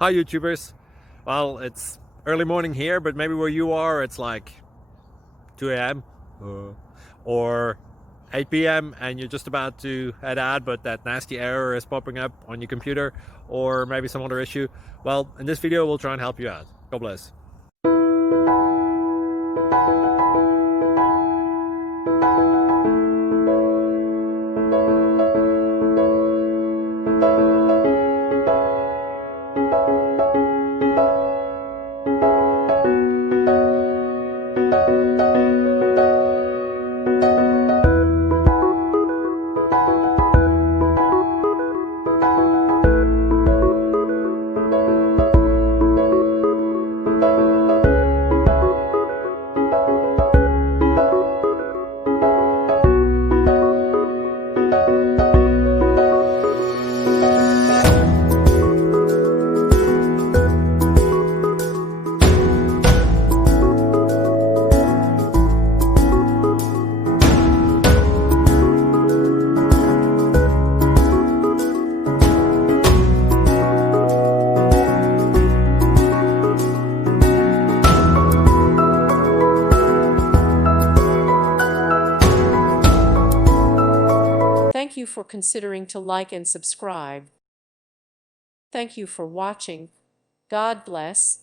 Hi YouTubers. Well, it's early morning here, but maybe where you are it's like 2 a.m. Or 8 p.m. and you're just about to head out, but that nasty error is popping up on your computer, or maybe some other issue. Well, in this video we'll try and help you out. God bless. Thank you for considering to like and subscribe. Thank you for watching. God bless.